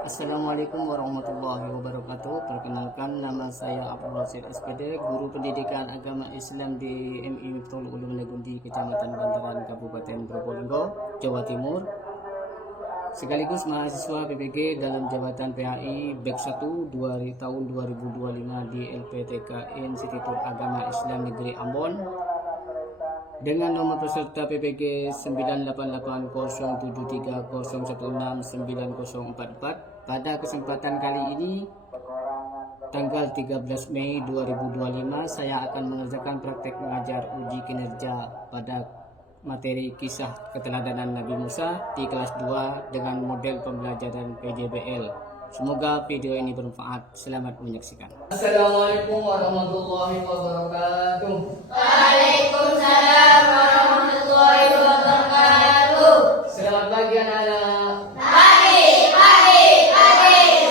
Assalamualaikum warahmatullahi wabarakatuh. Perkenalkan, nama saya Abdul Rasid SPD, Guru Pendidikan Agama Islam di MI Miftahul Ulum Legundi, Kecamatan Bantaran, Kabupaten Probolinggo, Jawa Timur. Sekaligus mahasiswa PPG dalam jabatan PAI BEK 1 tahun 2025 di LPTK Institut Agama Islam Negeri Ambon, dengan nomor peserta PPG 9880730169044. Pada kesempatan kali ini, tanggal 13 Mei 2025, saya akan mengerjakan praktek mengajar uji kinerja pada materi kisah keteladanan Nabi Musa di kelas 2 dengan model pembelajaran PJBL. Semoga video ini bermanfaat. Selamat menyaksikan. Assalamualaikum warahmatullahi wabarakatuh. Waalaikumsalam warahmatullahi wabarakatuh. Selamat pagi anak-anak. Pagi,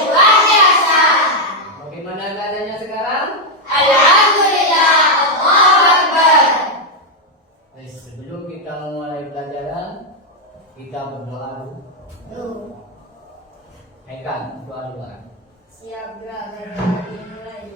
luar biasa. Bagaimana keadaannya sekarang? Alhamdulillah, Allahu Akbar. Baik, sebelum kita memulai pelajaran, kita berdoa dulu. Kan, doa dulu. Siap, gerak, dimulai.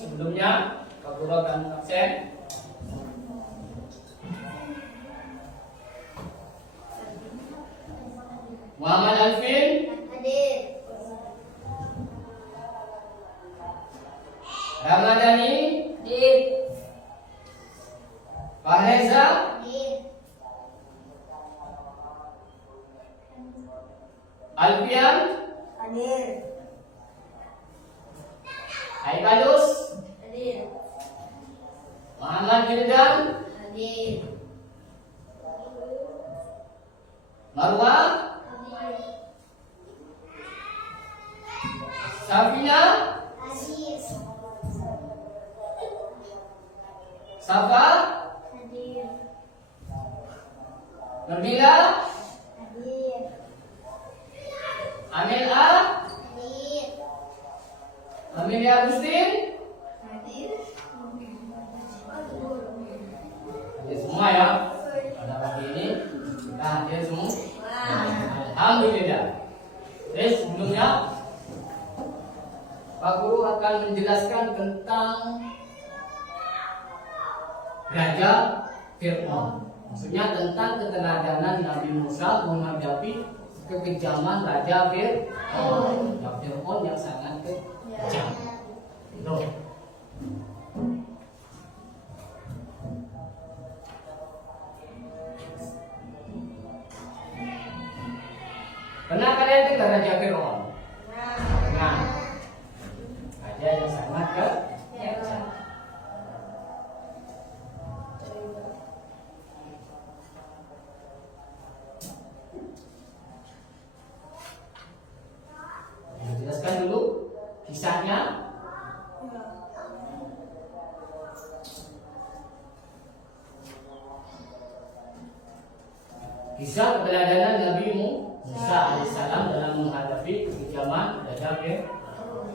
Sebelumnya, Pak Guru akan absen. Muhammad Alvin, Hadir. Ramadhani, Hadir. Fahreza, Hadir. Alfian, Hadir. Aibalus, Hadir. Muhammad Wildan, Hadir. Marwa, Hadir. Safina, Aziz. Safa, Hadir. Nabila, Hadir. Amila, Hadir. Amelia Agustin. Hadir. Hadir semua ya. Pada pagi ini kita hadir semua. Alhamdulillah. Jadi sebelumnya Pak Guru akan menjelaskan tentang Raja Fir'aun. Maksudnya tentang keteladanan Nabi Musa menghadapi kekejaman Raja Fir'aun. Fir'aun yang sangat kejam. Tuh. ke Raja Fir'aun? Nah, raja yang sangat kejam. Jelaskan dulu kisahnya. Kisah keteladanan Nabi Musa alaihissalam dalam menghadapi kekejaman Raja Fir'aun.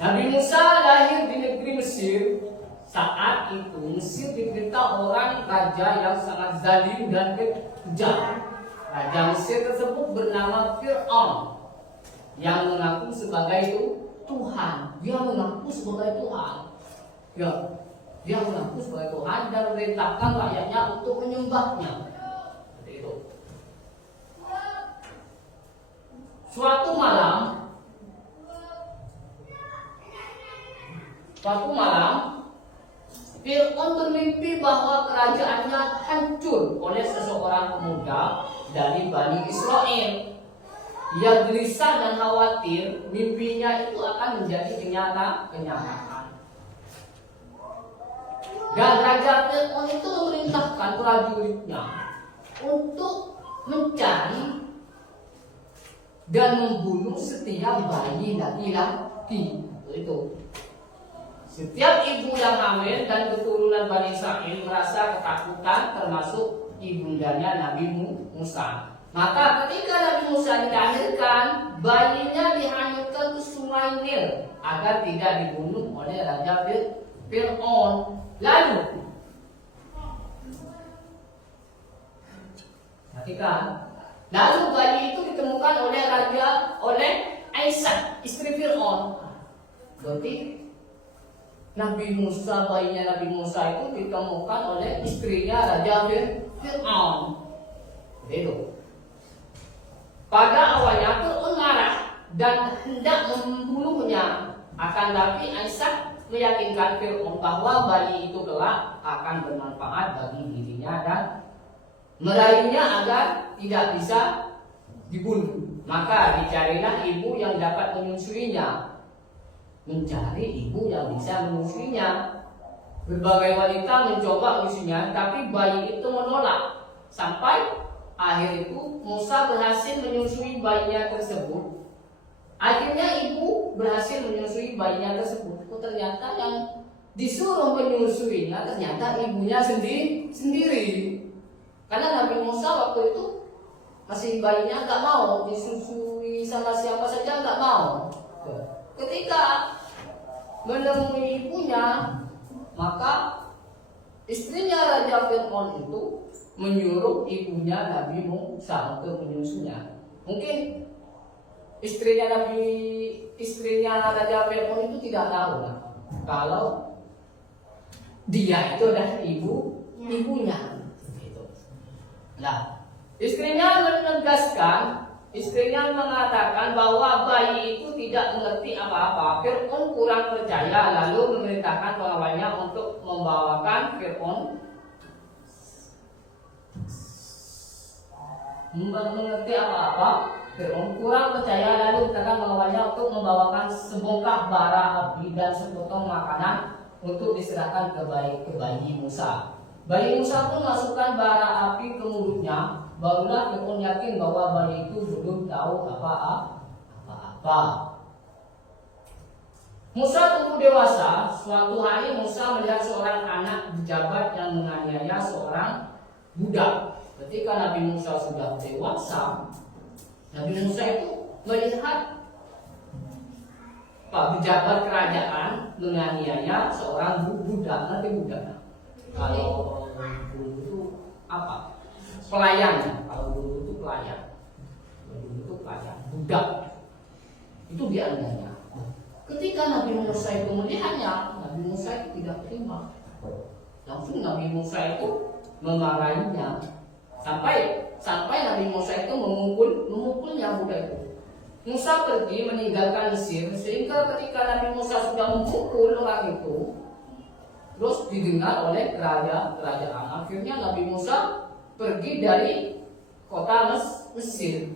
Nabi Musa lahir di negeri Mesir. Saat itu Mesir diderita orang raja yang sangat zalim dan kejam. Raja Mesir tersebut bernama Fir'aun yang mengaku sebagai Tuhan. Dia mengaku sebagai Tuhan. Ya, dia mengaku sebagai Tuhan dan memerintahkan rakyatnya untuk menyembahnya. Seperti itu. Suatu malam, Fir'aun bermimpi bahwa kerajaannya hancur oleh seseorang pemuda dari Bani Israel. Ia gelisah dan khawatir mimpinya itu akan menjadi kenyataan. Dan Raja Fir'aun itu memerintahkan prajuritnya untuk mencari dan membunuh setiap bayi laki-laki. Itu. Setiap ibu yang hamil dan keturunan Bani Israel merasa ketakutan, termasuk ibundanya Nabi Musa. Maka ketika Nabi Musa dilahirkan, bayinya dihanyutkan ke sungai Nil agar tidak dibunuh oleh Raja Fir'aun. Lalu bayi itu ditemukan oleh Aisyah, istri Fir'aun. Berarti bayinya Nabi Musa itu ditemukan oleh istrinya Raja Fir'aun. Itu. Pada awalnya Fir'aun marah dan hendak membunuhnya. Akan tapi Aisyah meyakinkan Fir'aun bahwa bayi itu kelak akan bermanfaat bagi dirinya dan meraihnya agar tidak bisa dibunuh. Maka dicarilah ibu yang dapat menyusuinya. Mencari ibu yang bisa menyusuinya. Berbagai wanita mencoba menyusuinya, tapi bayi itu menolak. Sampai akhir itu Musa berhasil menyusui bayinya tersebut. Akhirnya ibu berhasil menyusui bayinya tersebut. Ternyata yang disuruh menyusuinya ternyata ibunya sendiri. Karena Nabi Musa waktu itu masih bayinya nggak mau disusui sama siapa saja, nggak mau. Ketika menemui ibunya, maka istrinya Raja Fir'aun itu menyuruh ibunya Nabi Musa untuk menyusunya. Mungkin istrinya Raja Fir'aun itu tidak tahu kalau dia itu adalah ibunya. Gitu. Nah, istrinya mengatakan bahwa bayi itu tidak mengerti apa-apa. Fir'aun kurang percaya, lalu memerintahkan pengawalnya untuk membawakan Fir'aun mengerti apa-apa. Fir'aun kurang percaya, lalu memerintahkan pengawalnya untuk membawakan sebongkah bara api dan sepotong makanan untuk diserahkan ke bayi Musa. Bayi Musa pun masukkan bara api ke mulutnya. Barulah Fir'aun yakin bahwa bayi itu belum tahu apa-apa. Musa tumbuh dewasa. Suatu hari Musa melihat seorang anak pejabat yang menganiaya seorang budak. Ketika Nabi Musa sudah dewasa, Nabi Musa itu melihat pejabat kerajaan menganiaya seorang budak. Nanti budak. Kalau dulu itu apa? Pelayan. Kalau dulu itu pelayan. Budak. Itu dianiaya. Ketika Nabi Musa itu melihatnya, Nabi Musa itu tidak terima. Langsung Nabi Musa itu memarahinya. Sampai Nabi Musa itu memukulnya budak itu. Musa pergi meninggalkan Mesir, sehingga ketika Nabi Musa sudah memukul orang itu, terus didengar oleh kerajaan. Akhirnya Nabi Musa pergi dari kota Mesir,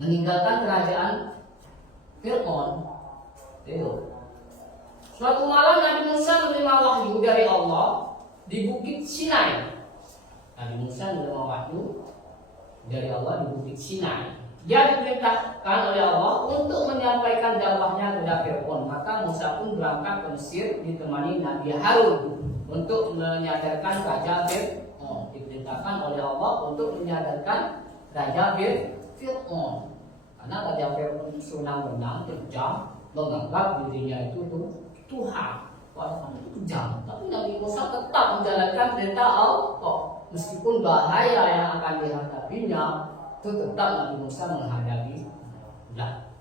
meninggalkan kerajaan Fir'aun. Itu. Suatu malam Nabi Musa menerima wahyu dari Allah di Bukit Sinai. Nabi Musa menerima wahyu dari Allah di Bukit Sinai. Dia diperintahkan oleh Allah untuk menyampaikan dakwahnya kepada Fir'aun. Maka Musa pun berangkat ke Mesir ditemani Nabi Harun untuk menyadarkan Raja Fir'aun. Diperintahkan oleh Allah untuk menyadarkan Raja Fir'aun. Karena Raja Fir'aun senang-senang, kejam, menganggap dirinya itu Tuhan. Wah, itu kejam. Tapi Nabi Musa tetap menjalankan perintah Allah. Meskipun bahaya yang akan dihadapinya, tetap Nabi Musa menghadapi ular.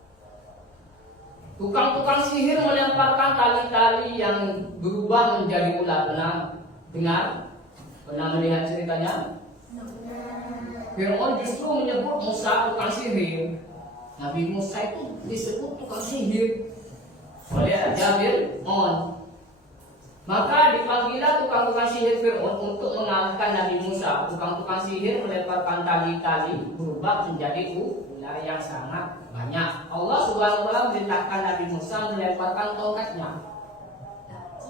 Tukang-tukang sihir melemparkan tali-tali yang berubah menjadi ular. Pernah melihat ceritanya? Fir'aun justru menyebut Musa tukang sihir. Nabi Musa itu disebut tukang sihir oleh Raja Fir'aun. Maka dipanggillah tukang-tukang sihir Fir'aun untuk mengalahkan Nabi Musa. Tukang-tukang sihir melemparkan tali-tali berubah menjadi ular yang sangat banyak. Allah Subhanahu wa Ta'ala memerintahkan Nabi Musa melemparkan tongkatnya.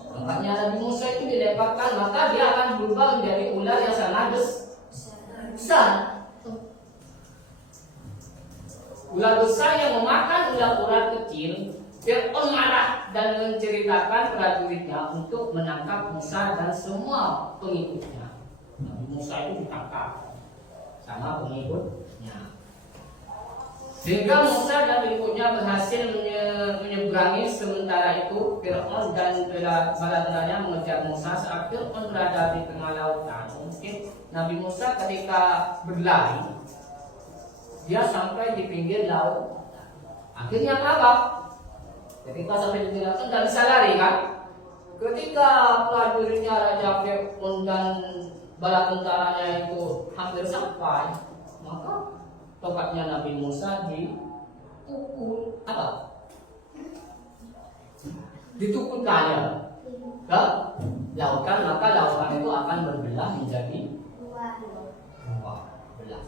Tongkatnya Nabi Musa itu dilemparkan, maka dia akan berubah menjadi ular yang sangat besar. Ular besar yang memakan ular-ular kecil. Fir'aun marah dan menceritakan prajuritnya untuk menangkap Musa dan semua pengikutnya. Nabi Musa itu ditangkap sama pengikutnya. Sehingga Musa dan pengikutnya berhasil menyeberangi. Sementara itu Fir'aun dan bala-balanya mengejar Musa. Saat Fir'aun berada di tengah lautan, mungkin Nabi Musa ketika berlari, dia sampai di pinggir laut. Akhirnya apa? Ketika sampai di pinggir laut dan bisa lari kan? Ketika prajuritnya Raja Fir'aun dan bala tentaranya itu hampir sampai, maka tongkatnya Nabi Musa dipukul apa? Ditukulkannya ke lautan, maka lautan itu akan berbelah menjadi dua belah.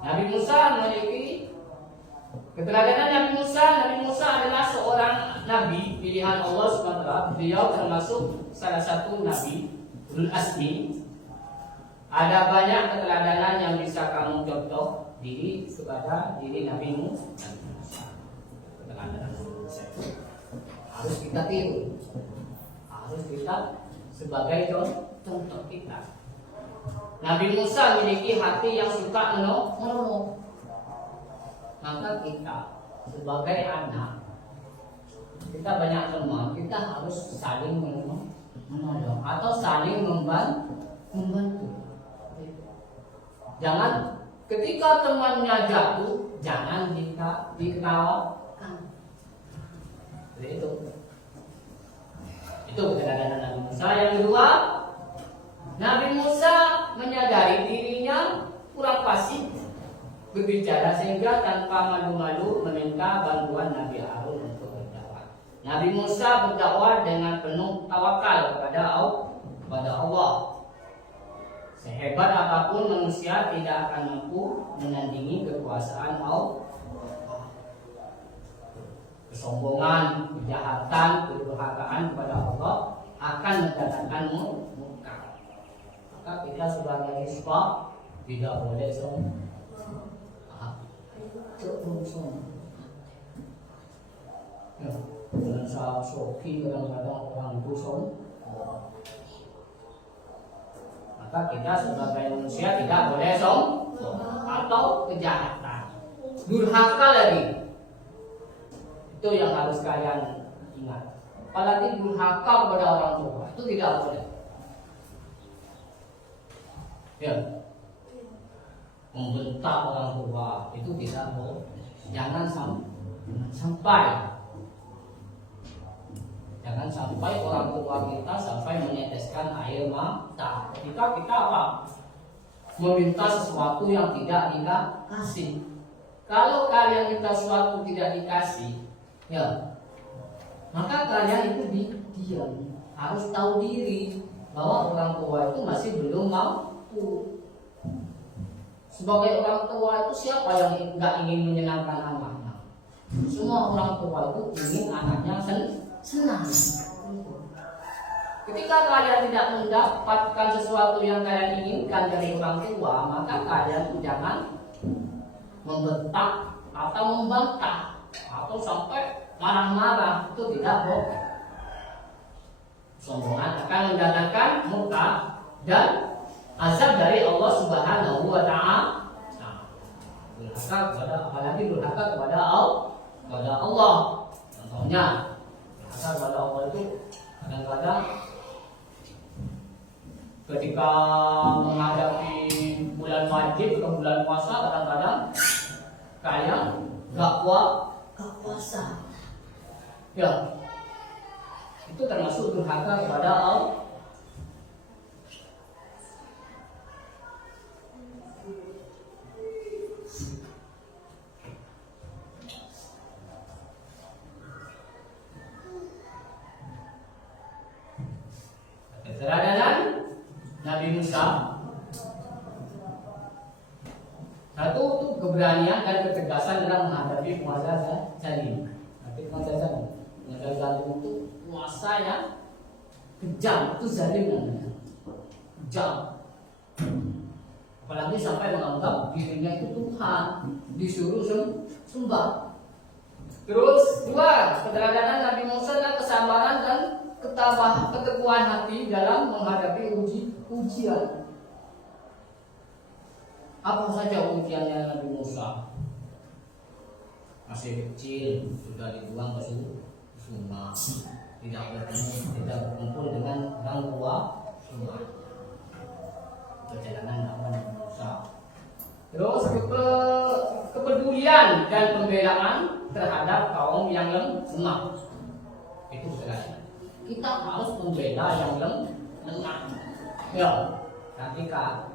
Nabi Musa memiliki keteladanan. Nabi Musa adalah seorang nabi pilihan Allah SWT. Beliau termasuk salah satu nabi ulul azmi. Ada banyak keteladanan yang bisa kamu contoh kepada diri Nabi Musa. Keteladanan harus kita tiru, harus kita sebagai contoh kita. Nabi Musa memiliki hati yang suka menolong. Maka kita sebagai anak, kita banyak teman, kita harus saling menolong atau saling membantu. Jangan ketika temannya jatuh, jangan diketawakan. Itu keteladanan Nabi Musa. Yang kedua, Nabi Musa menyadari dirinya kurang fasih berbicara, sehingga tanpa malu-malu meminta bantuan Nabi Harun untuk berdakwah. Nabi Musa berdakwah dengan penuh tawakal kepada Allah. Sehebat apapun manusia tidak akan mampu menandingi kekuasaan Allah. Kesombongan, kejahatan, kedurhakaan kepada Allah akan mendatangkan murka. Maka kita sebagai siswa tidak boleh sombong. Dengan salah soki kadang-kadang orang itu sombong. Maka kita sebagai manusia tidak boleh sombong atau kejahatan, durhaka lagi. Itu yang harus kalian ingat. Apalagi durhaka kepada orang tua, itu tidak boleh. Ya, membentak orang tua itu tidak boleh. Jangan sampai orang tua kita sampai meneteskan air mata. Kita apa? Meminta sesuatu yang tidak dikasih. Kalau kalian minta sesuatu tidak dikasih, ya, maka kalian itu diam. Harus tahu diri bahwa orang tua itu masih belum mampu. Sebagai orang tua itu siapa yang nggak ingin menyenangkan anaknya? Semua orang tua itu ingin anaknya senang. Ketika kalian tidak mendapatkan sesuatu yang kalian inginkan dari orang tua, maka kalian jangan membentak atau membantah atau sampai marah-marah. Itu tidak boleh. Sombongan akan mendatangkan murka dan azab dari Allah Subhanahu wa Ta'ala. Durhaka kepada, apalagi durhaka kepada Allah. Contohnya, durhaka kepada Allah itu kadang-kadang ketika menghadapi bulan wajib atau bulan puasa, kadang-kadang kalian gak puasa. Ya, itu termasuk durhaka kepada Allah. Keteladanan Nabi Musa, satu itu keberanian dan ketegasan dalam menghadapi penguasa zalim. Tapi penguasa zalim itu penguasa yang kejam, itu zalim namanya. Kejam. Apalagi sampai menganggap dirinya itu Tuhan, disuruh sembah. Terus dua, keteladanan Nabi Musa dan kesabaran dan keteguhan hati dalam menghadapi ujian. Apa saja ujiannya Nabi Musa? Masih kecil sudah dibuang ke sungai, tidak berkumpul dengan orang tua sungai. Perjalanan Nabi Musa. Terus kepedulian dan pembelaan terhadap kaum yang lemah. Itu berarti kita harus membela yang lemah. Ya, ketika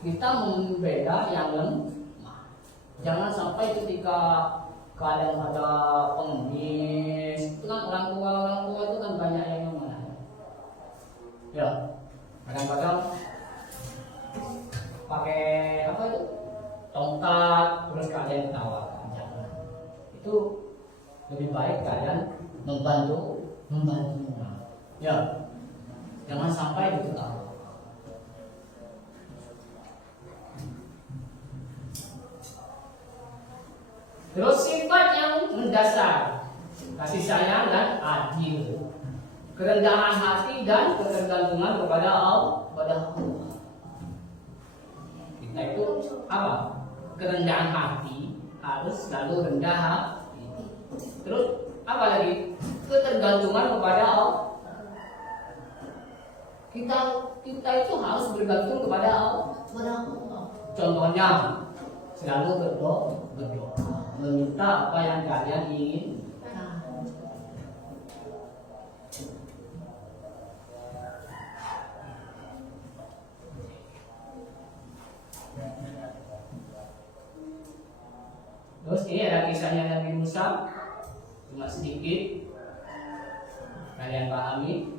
kita membela yang lemah, jangan sampai ketika kalian ada pengemis, itu kan orang tua itu kan banyak yang lemah. Ya, kadang-kadang pakai apa itu tongkat terus kalian ketawa. Jangan. Itu lebih baik kalian membantu. Ya, jangan sampai diketahui. Terus sifat yang mendasar, kasih sayang dan adil, kerendahan hati dan ketergantungan kepada Allah. Kita itu apa? Kerendahan hati, harus selalu rendah hati. Terus apa lagi? Ketergantungan kepada Allah. Kita itu harus bergantung kepada Allah. Contohnya, selalu berdoa, meminta apa yang kalian ingin. Terus ini ada kisahnya Nabi Musa, cuma sedikit kalian pahami.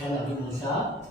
Saya Nabi Musa.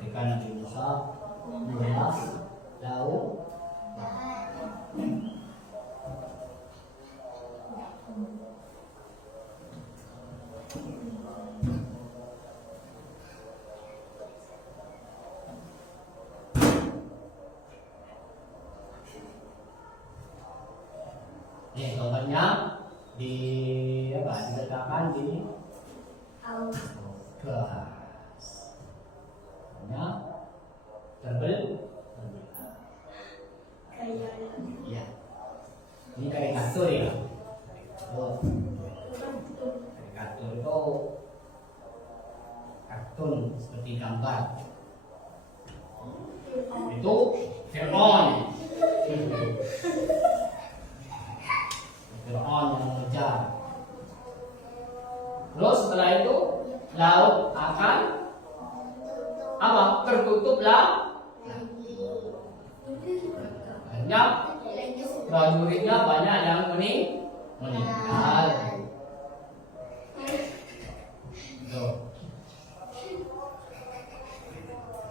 Ketika Nabi Musa meluas laut, nih gambarnya di apa? Diletakkan di keras. Nya terbelah. Ya. Ini karikatur ya. Oh. Karikatur itu kartun seperti gambar. Itu Fir'aun. Fir'aun yang mengejar. Terus setelah itu laut akan apa? Tertutuplah. Banyak prajuritnya banyak yang meninggal.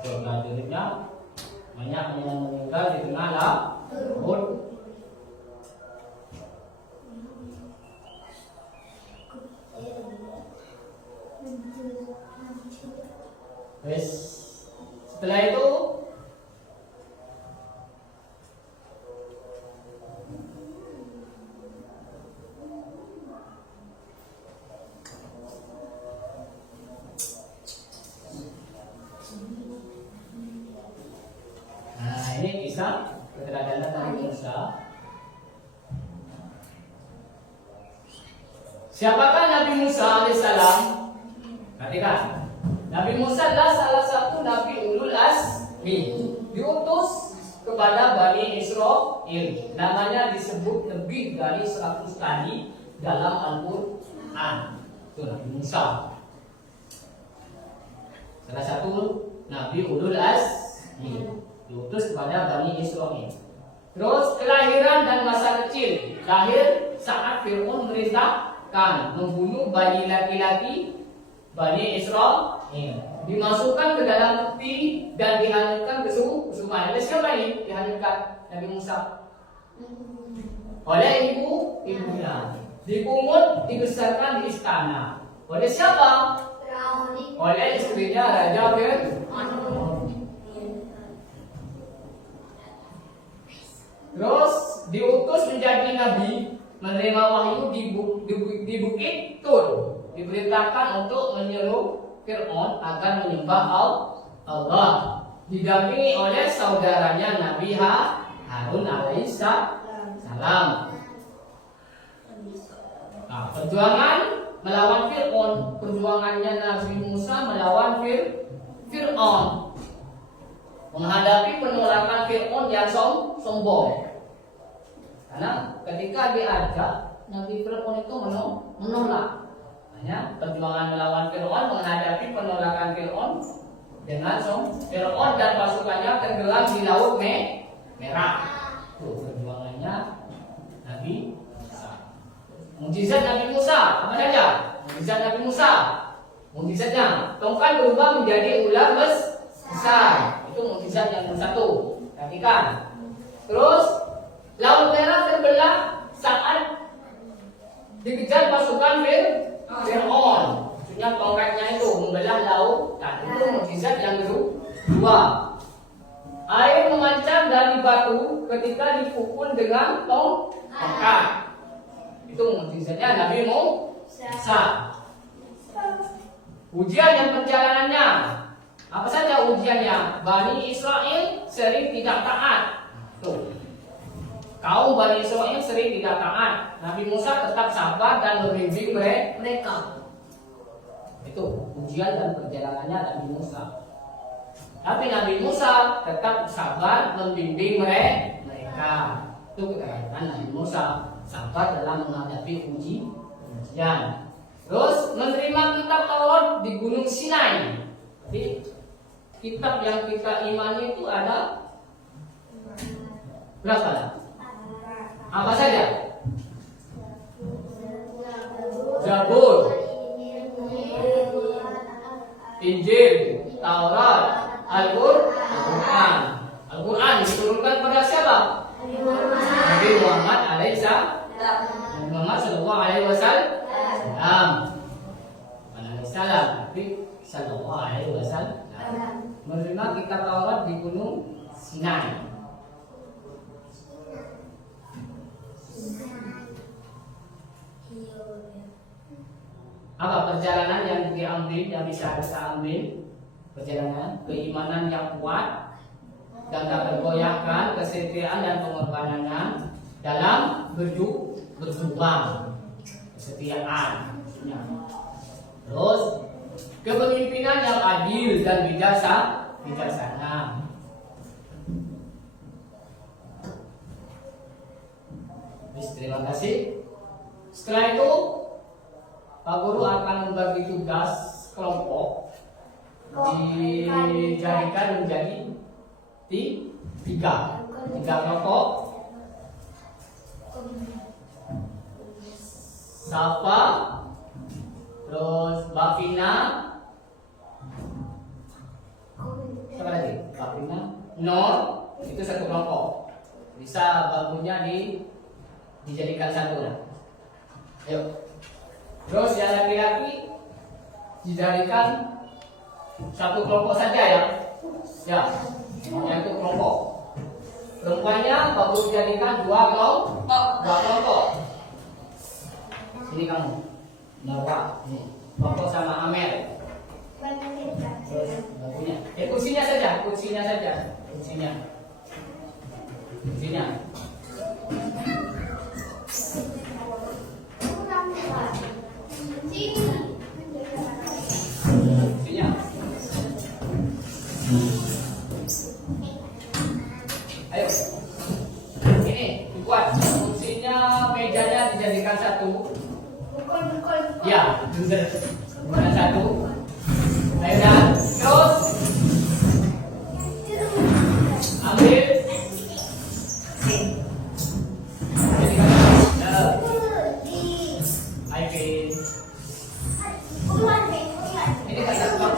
Prajuritnya banyak yang meninggal di tengah laut. Terus setelah itu ini kisah keteladanan Nabi Musa. Siapakah Nabi Musa alaihissalam? Perhatikan, Nabi Musa adalah salah satu Nabi ulul azmi, diutus kepada Bani Israel. Namanya disebut lebih dari 100 kali dalam Al-Quran. Itu Nabi Musa, salah satu Nabi ulul azmi, diutus kepada Bani Israel. Terus kelahiran dan masa kecil. Lahir saat Fir'aun merintahkan membunuh bayi laki-laki Bani Israel. Dimasukkan ke dalam peti dan dihanyutkan ke sungai. Oleh siapa ini dihanyutkan Nabi Musa? Oleh ibunya. Dipungut, dibesarkan di istana. Oleh siapa? Oleh istrinya Raja Fir'aun. Terus diutus menjadi nabi, menerima wahyu di Bukit Tur. Diperintahkan untuk menyeru Fir'aun agar menyembah Allah. Didampingi oleh saudaranya Nabi Harun alaihissalam. Nah, perjuangan melawan Fir'aun, perjuangannya Nabi Musa melawan Fir'aun, menghadapi penolakan Fir'aun yang sombong. Karena ketika diajak, Nabi Fir'aun itu menolak. Hanya perjuangan melawan Fir'aun, menghadapi penolakan Fir'aun dengan Fir'aun dan pasukannya tenggelam di Laut Merah. Itu perjuangannya Nabi Musa. Mukjizat Nabi Musa apa saja? Mukjizat Nabi Musa, mukjizatnya tongkat berubah menjadi ular besar. Itu mukjizat yang satu. Perhatikan. Terus Laut Merah terbelah saat dikejar pasukan Fir'aun. Maksudnya tongkatnya itu membelah laut. Nah, itu mukjizat yang kedua. Air memancar dari batu ketika dipukul dengan tongkat. Itu mukjizatnya Nabi Musa. Ujian dan perjalanannya. Apa saja ujiannya? Bani Israel sering tidak taat. Tuh. Kaum Bani Israel sering tidak taat. Nabi Musa tetap sabar dan membimbing mereka. Itu ujian dan perjalanannya Nabi Musa. Tapi Nabi Musa tetap sabar membimbing mereka. Itu kekayaan Nabi Musa, sabar dalam menghadapi ujian. Terus menerima kitab Taurat di Gunung Sinai. Jadi kitab yang kita imani itu ada berapa? Apa saja? Zabur, Injil, Taurat, Al-Quran. Al-Quran diturunkan pada siapa? Nabi Muhammad alaihissalam. Muhammad sallallahu alaihi wasallam. Nabi sallallahu alaihi wasallam menerima kitab Taurat di Gunung Sinai. Apa perjalanan yang diambil, yang bisa kita ambil? Perjalanan keimanan yang kuat dan tak tergoyahkan, kesetiaan dan pengorbanannya dalam berjuang, kesetiaan. Terus kepemimpinan yang adil dan bijaksana. Terima kasih. Setelah itu Pak Guru akan membagi tugas kelompok, dijadikan menjadi tiga kelompok. Safa, terus Bafina, siapa lagi? Bafina, Nur, itu satu kelompok. Bisa bagunya dijadikan satu lah. Ayo. Terus yang laki-laki dijadikan satu kelompok saja ya. Ya, yang itu kelompok. Perempuannya bagus dijadikan dua kelompok. Ini kamu, Marwa, ini kelompok sama Amel. Terus bagunya. Kursinya saja. Ayo, ini dibuat kursinya, mejanya dijadikan satu. Ya, benar. Mana satu? Ayo dah. Terus ambil. Ini kan empat.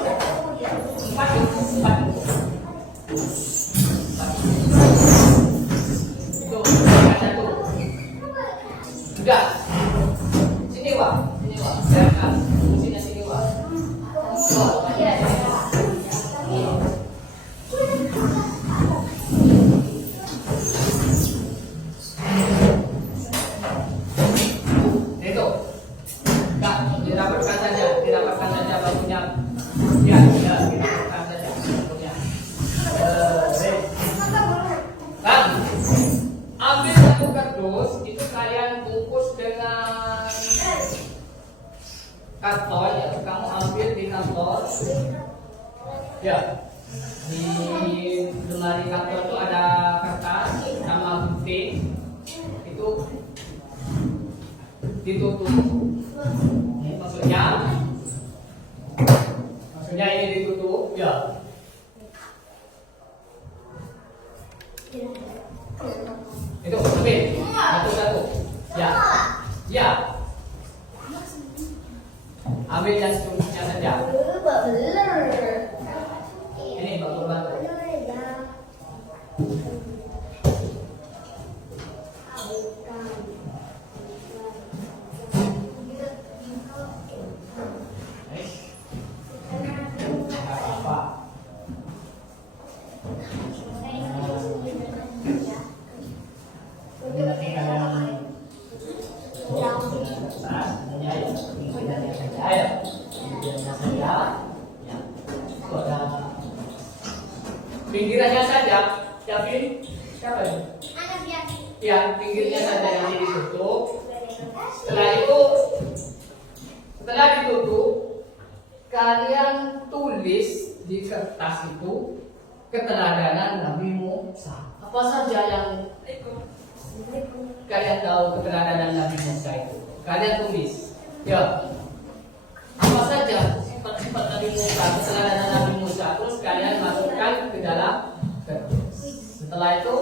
Tuh, satu. Sudah. Sini Wak. Silakan. Sini Wak. Itu. Enggak, dirapatkan saja bagunya. Ya, dirapatkan saja bagunya. Bang, ambil satu kardus, itu kalian bungkus dengan karton ya. Kamu ambil di kantor. Ya, di lemari kantor itu ada kertas sama gunting. Itu ditutup. Maksudnya ini ditutup, ya. Itu ambil satu. Ya. Ambil yang secukupnya saja. Ini batu. Ayo. Pinggirannya saja, Yakin? Siapa ini? Anak Yakin. Ya, pinggirnya saja yang ini ditutup. Setelah ditutup, kalian tulis di kertas itu keteladanan Nabi Musa. Apa saja yang kalian tahu keteladanan Nabi Musa itu? Kalian tulis. Ya. Apa saja sifat-sifat Nabi Musa, keteladanan Nabi Musa, terus kalian masukkan ke dalam kertas. Setelah itu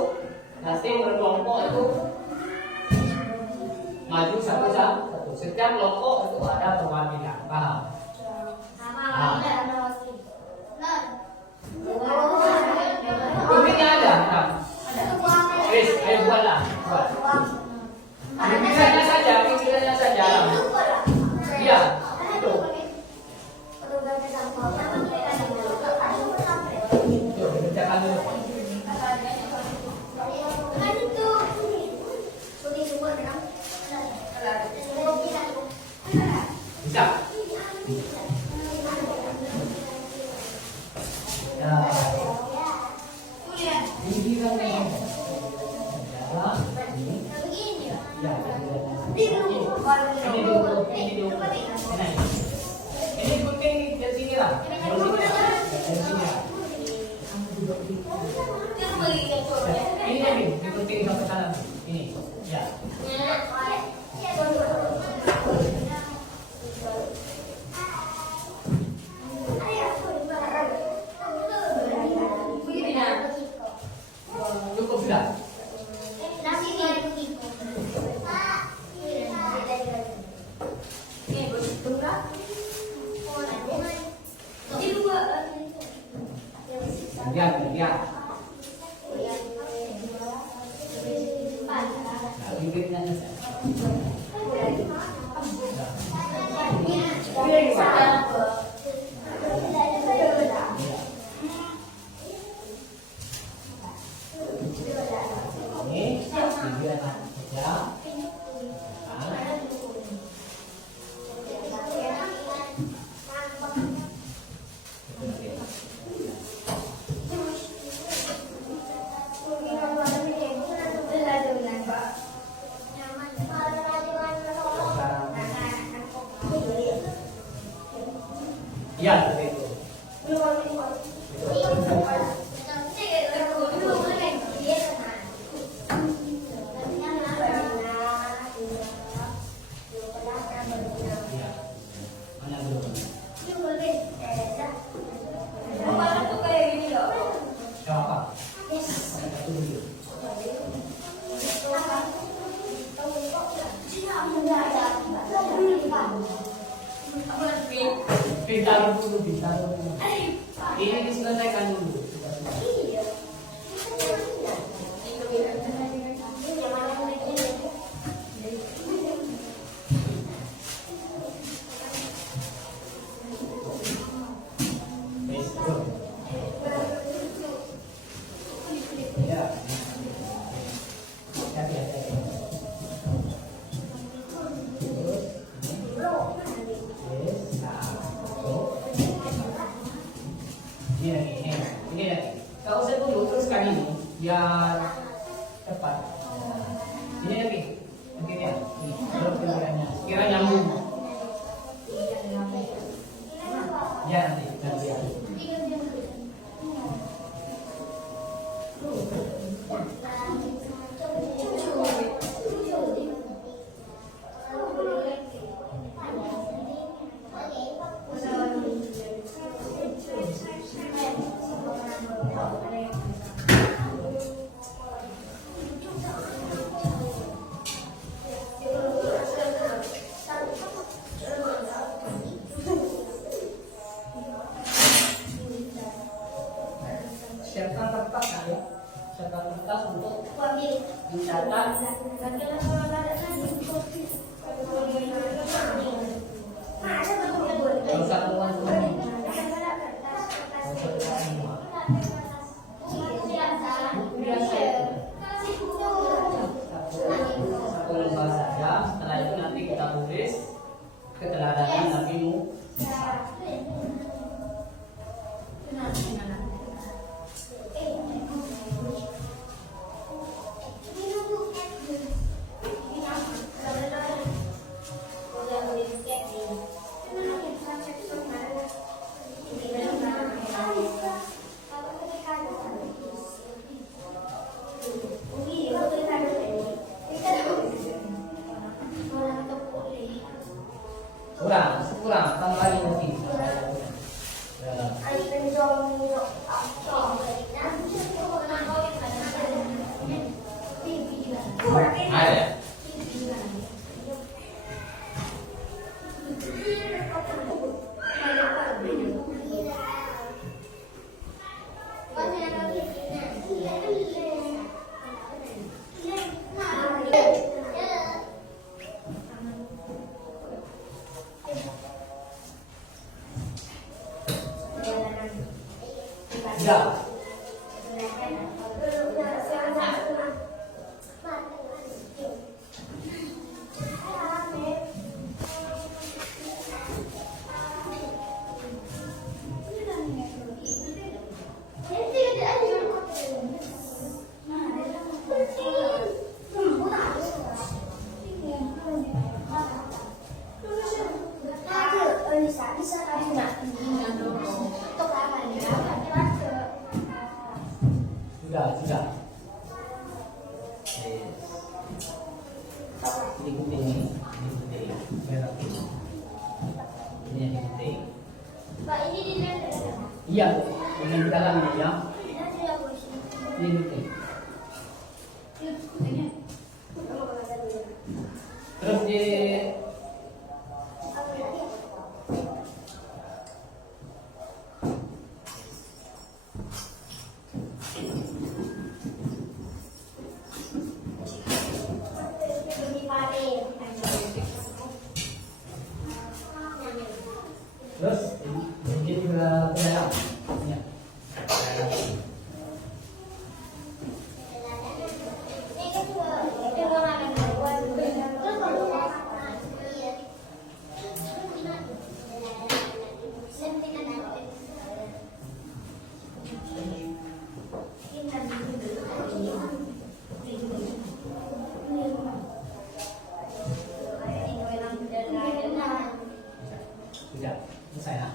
nanti berkelompok itu maju satu-satu. Setiap kelompok itu ada perwakilan, paham? Buktinya ada, nah. Ayo buatlah, buat. Pinggirannya saja. Iya, itu. Tuh, kerjakan dulu. Bisa. Ya. Ini kan ya. Ini dulu. Ini gunting dari sini lah. Dari sini lah. Ini nih, digunting sampai kanan. Ini. Ya. Cukup sudah. Kemudian. Nah, pinggirnya saja. Iya, seperti itu. Bintang dulu. Ini diselesaikan dulu. Ini kalau saya dulu teruskan ini biar cepat. Ini lagi, ya. Ini kira nyambung. Ya nanti. Siapkan kertas untuk mencatat. Kalau satuan satu lembar saja. Setelah itu nanti kita tulis keteladanan Nabi Musa. Ada. Ya. Sudah. Ini gunting ini. Merah ini. Ini yang gunting. Iya, ini di dalam ini ya. Ini gunting. Terus di terus ini juga ke dalam. Ya. Sudah, selesai ya.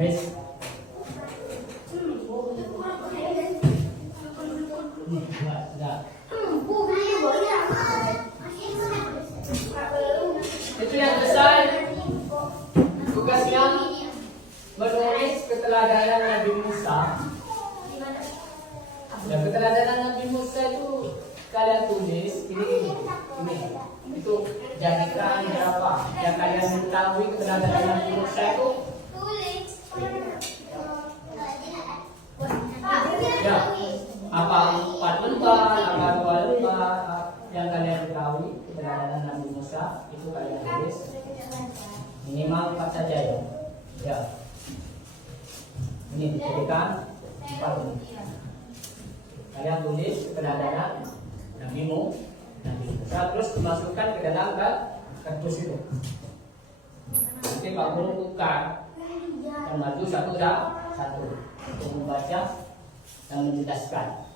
Guys, sudah. Itu yang selesai. Tugasnya menulis keteladanan Nabi Musa. Dan keteladanan Nabi Musa itu kalian tulis ini. Itu jadikan berapa yang kalian mengetahui keteladanan Nabi Musa itu. Ya, apa 4 lembar, apa 2 lembar yang kalian ketahui keteladanan Nabi Musa itu kalian tulis minimal 4 saja ya. Ya. Ini dijadikan 4 lembar. Kalian tulis keteladanan Nabi Musa terus dimasukkan ke dalam kardus itu. Nanti Pak Guru buka dan maju satu untuk membaca dan menjelaskan.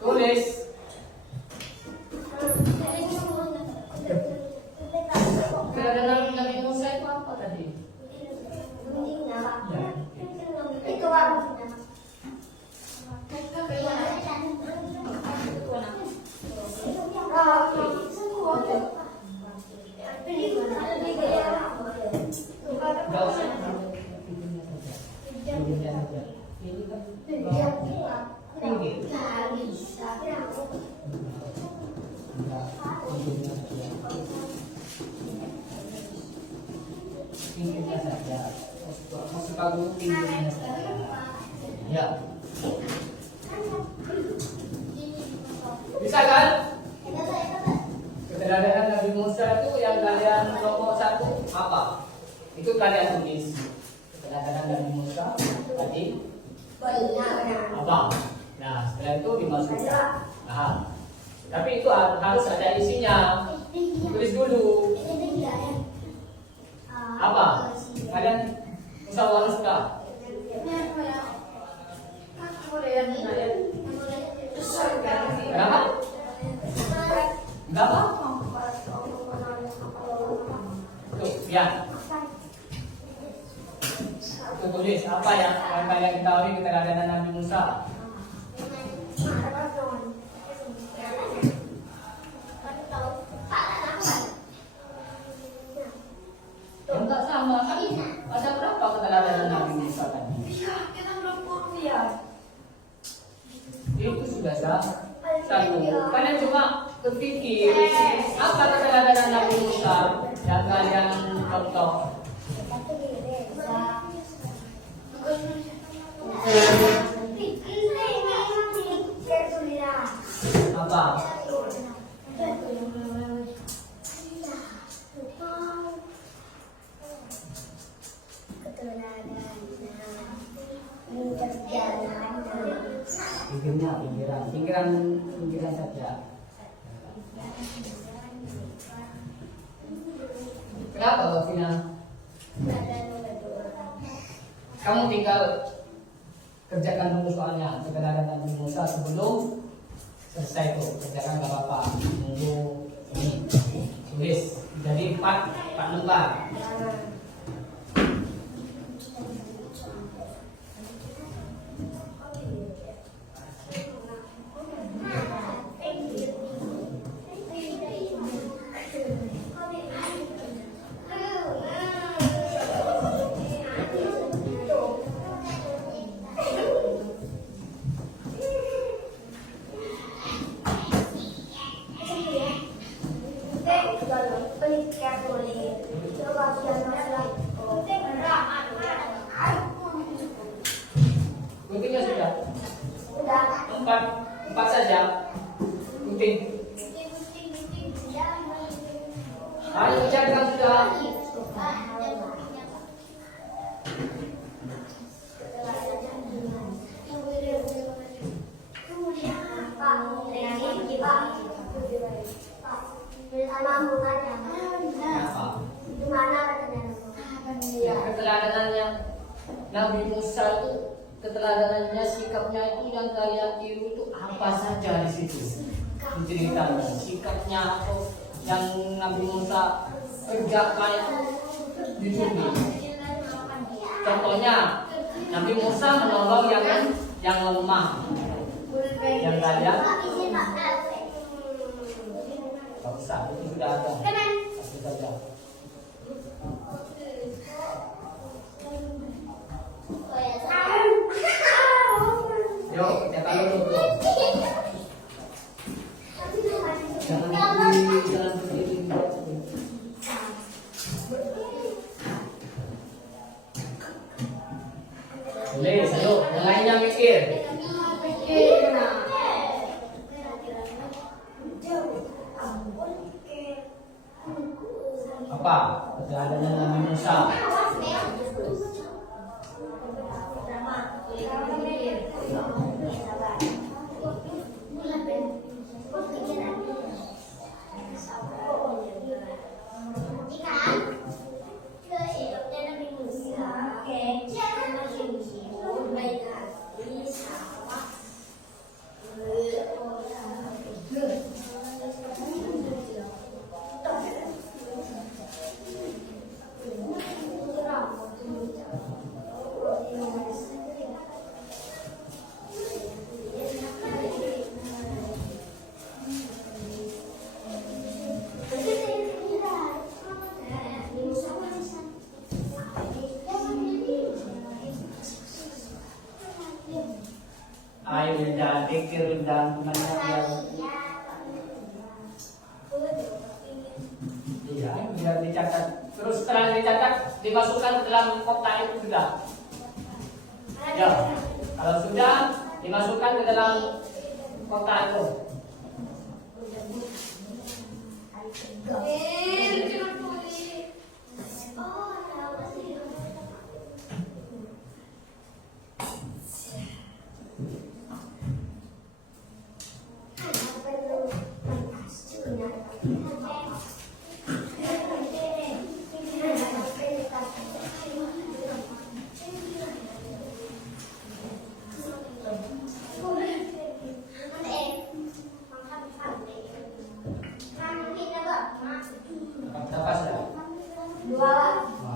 Tulis. Keteladanan Nabi Musa itu apa tadi? Enggak usah. Ini kan pinggirnya saja. Masuk panggung pinggirnya saja. Ya. Bisa kan? Keteladanan Nabi Musa itu yang kalian nomor 1 apa? Itu kalian tulis. Keteladanan Nabi Musa tadi apa? Nah, setelah itu dimasukkan. Nah, tapi itu harus ada isinya. Tulis dulu. Apa? Kalian musyawarah suka? Kenapa? Enggak apa? Tuh, ya. Tuh, tulis apa yang kalian ketahui keteladanan Nabi Musa. Enggak sama kan? Ada berapa keteladanan Nabi Musa tadi? Itu sudah satu. Kalian cuma berpikir apa keteladanan Nabi Musa yang kalian contoh. Apa? Pinggiran saja. Kenapa Vina? Kamu tinggal kerjakan dulu soalnya keteladanan Nabi Musa sebelum selesai tuh. Kerjakan gak apa-apa. Tunggu ini tulis. Jadi 4 lembar. Guntingnya sudah? Empat saja. Gunting. Ayo bicarakan sudah. Keteladanannya Nabi Musa itu, keteladanannya, sikapnya itu yang kalian tiru itu apa saja di situ? Menceritakan sikapnya atau yang Nabi Musa kerjakan itu di sini. Contohnya Nabi Musa menolong yang lemah. Yang kalian tak usah, itu sudah ada. Satu saja. Yuk, kita tahu dulu. Jangan berdiri. Boleh, ayo, yang lainnya mikir. Apa? Keteladanan Nabi Musa. Ayo dan pikir dan menang. Iya, biar dicatat. Terus setelah dicatat dimasukkan ke dalam kotak itu sudah. Ya, kalau sudah dimasukkan ke dalam kotak itu. Berapa sudah? 2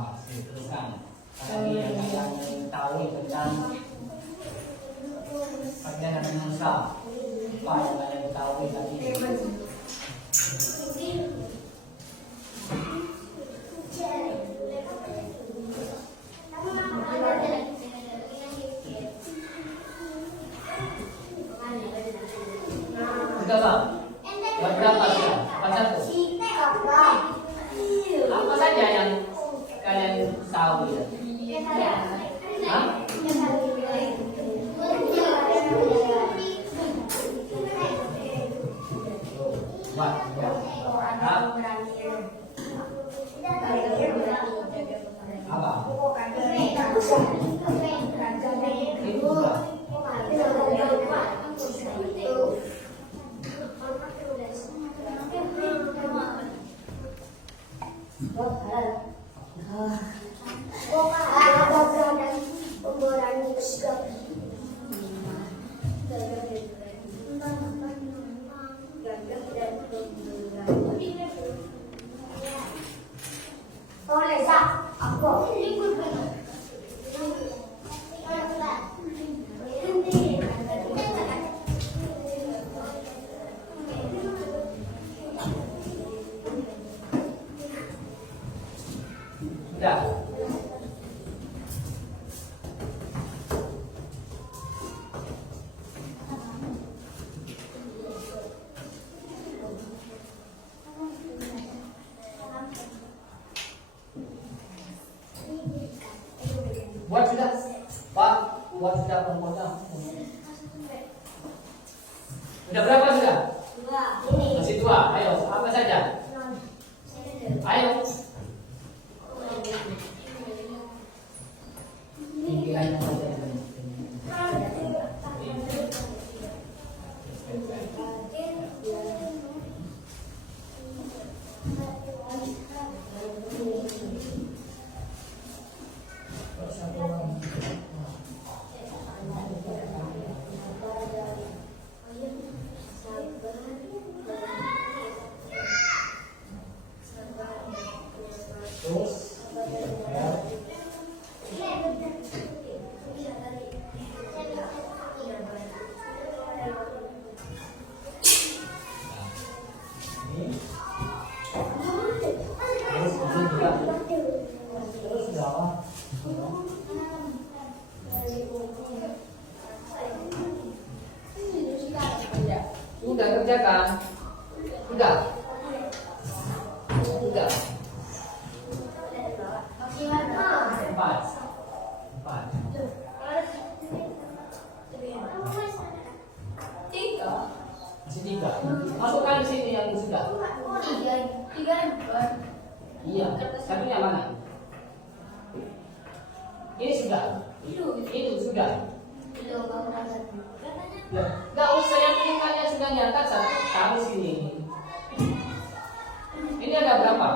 Musa. Apa yang kalian ketahui tadi? Sudah bang? Buat berapa sudah? Apa satu? Apa saja yang kalian tahu ya? Hah? Buat, ya. Hah? Apa? Itu juga. Sudah. Buat sudah, Pak. Buat sudah potong. Sudah berapa sudah? Masih dua. Ayo, apa saja? Ayo. Pikirannya saja. Terus, ya. Terus berapa? Sudah kerjakan? Sudah? Sudah? Empat. Masih tiga. Masukkan di sini yang sudah. Iya. Satunya mana? Ini sudah. Itu sudah. Nggak usah yang punya sudah nyata satu. Tahu sini. Ini ada berapa?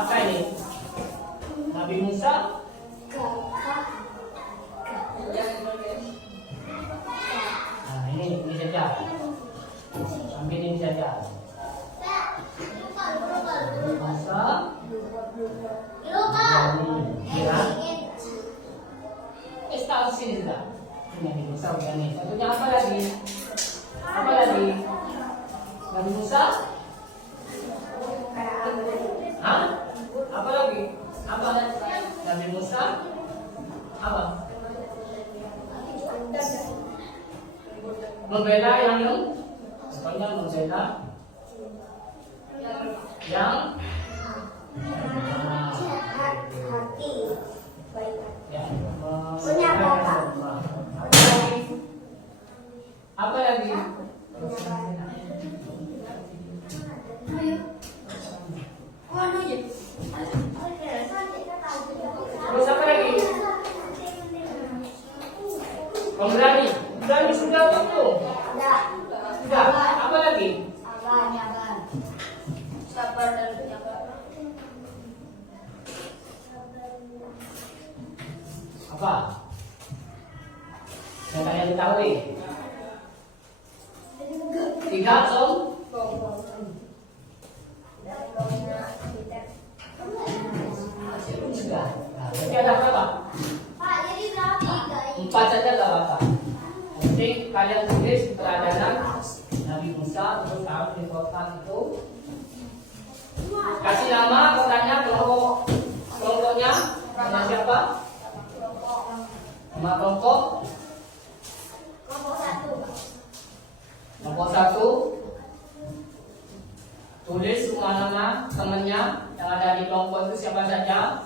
Apa ini? Nabi Musa? Nah, ini saja. Ambil ini saja. Musa. Kira. Tahu sini sudah. Ini Nabi Musa bukan ini. Satunya apa lagi? Apa lagi? Nabi Musa? Hah? Apa lagi? Apa? Nabi Musa? Apa? Membela yang pokoknya membela yang hati baik. ya, Punya apa? apa lagi? Terus apa lagi? Pemberani. Berani sudah belum? Sudah. Apa lagi? Sabar dan penyabar. Apa? Yang kalian ketahui? 3 langsung. Sudah. Berarti ada berapa? Pak, jadi berapa? 4 saja gak apa-apa. Nanti kalian tulis keteladanan Nabi Musa terus harus di kotak itu. Kasih nama kotaknya kelompoknya. Nama siapa? Nama kelompok. Kelompok 1. Tulis semua nama temannya yang ada di kelompok itu siapa saja.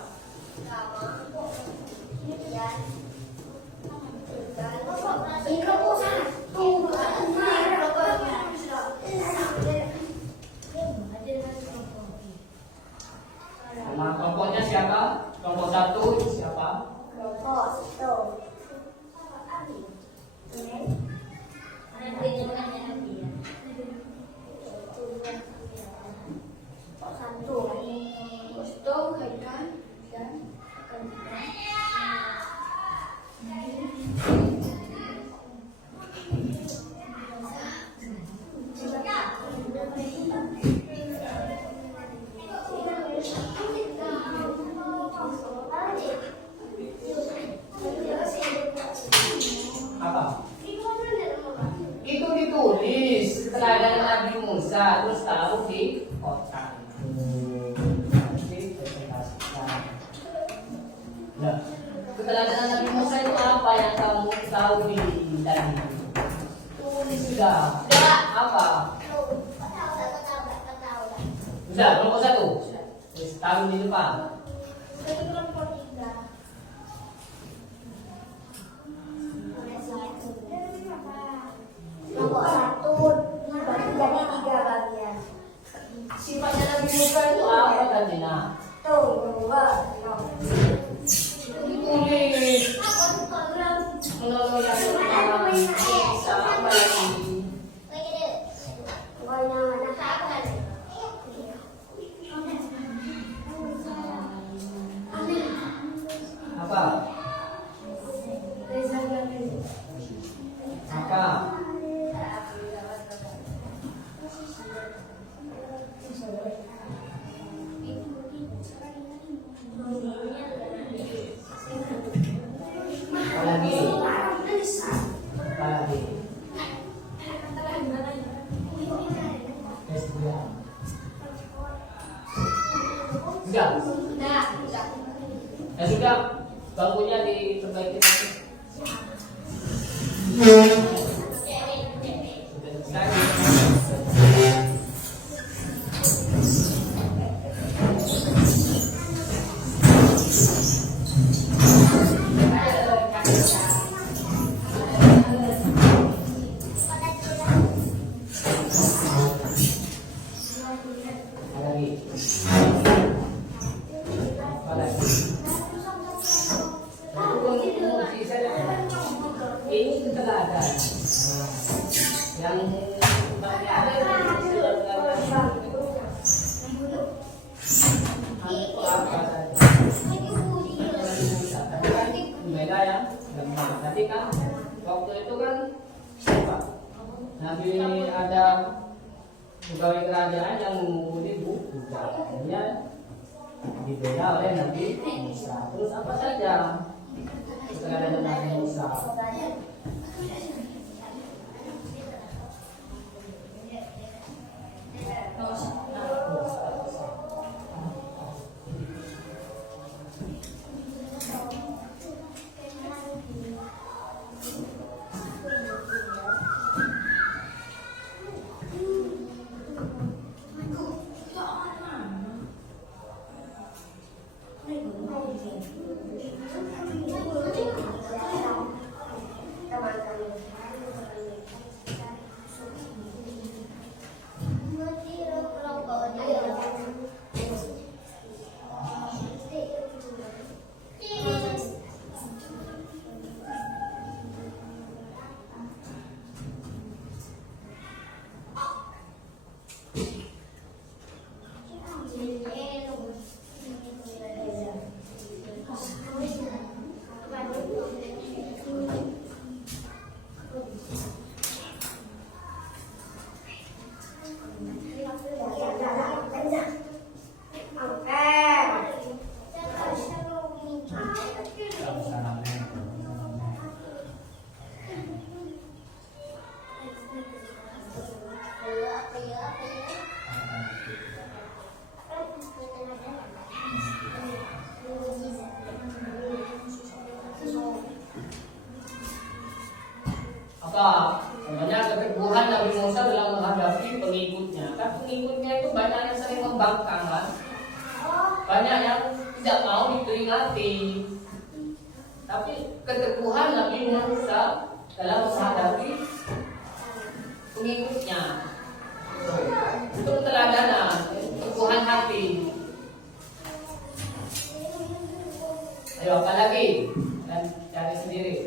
Nama kelompoknya siapa? Kelompok 1 itu siapa? Apa? Itu ditulis keteladanan Nabi Musa terus taruh di kotak. Nanti presentasikan. Nah, keteladanan Nabi Musa itu apa yang kamu tahu di tadi? Tulis sudah. Apa? Sudah, kelompok 1. Terus taruh di depan. Kelompok 1 dibagi jadi 3 bagian. Sifatnya Nabi Musa itu apa tadi? Nah, ditulis. Menurut yang pertama, bisa apa lagi? Apa? Apa? Apa lagi? Apa lagi? Sudah. Ya sudah, bangkunya diperbaiki lagi. Ini keteladanan yang ada beda ya. Tadi kan waktu itu kan Nabi Adam pegawai kerajaan yang mengemudi buku ya dibela oleh Nabi Musa. Terus apa saja keteladanan Nabi Musa? Teman-teman. dan pengikutnya itu banyak yang sering membangkang kan, banyak yang tidak mau diperingati. Tapi keteguhan Nabi Musa dalam menghadapi pengikutnya, itu keteladanan, keteguhan hati. Ayo apa lagi? Dan cari sendiri.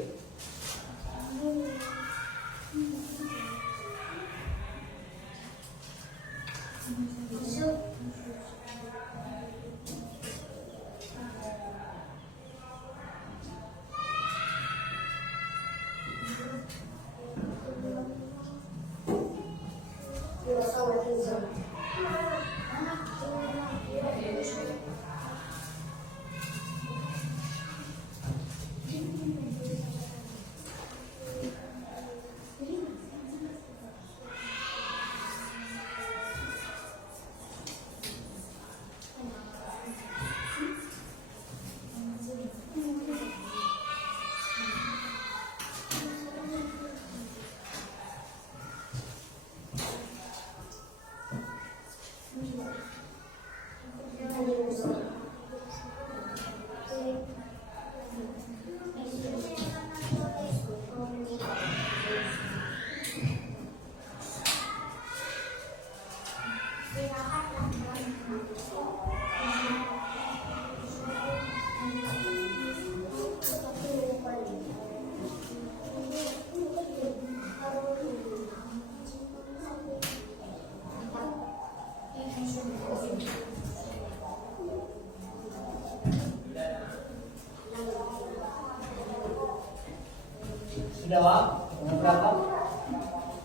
Sudah Wak? Nomor berapa?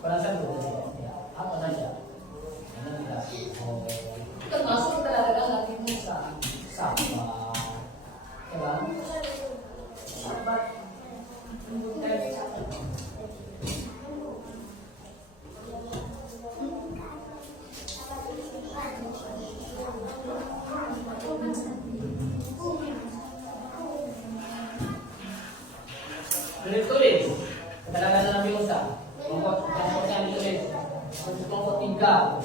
Kurang satu. Ya. Apa saja? Termasuk kedatangan Nabi Musa. Sabar. Coba. Sabar. Tulis. Keterangan Nabi Musa. Kelompoknya ditulis. Kelompok 3.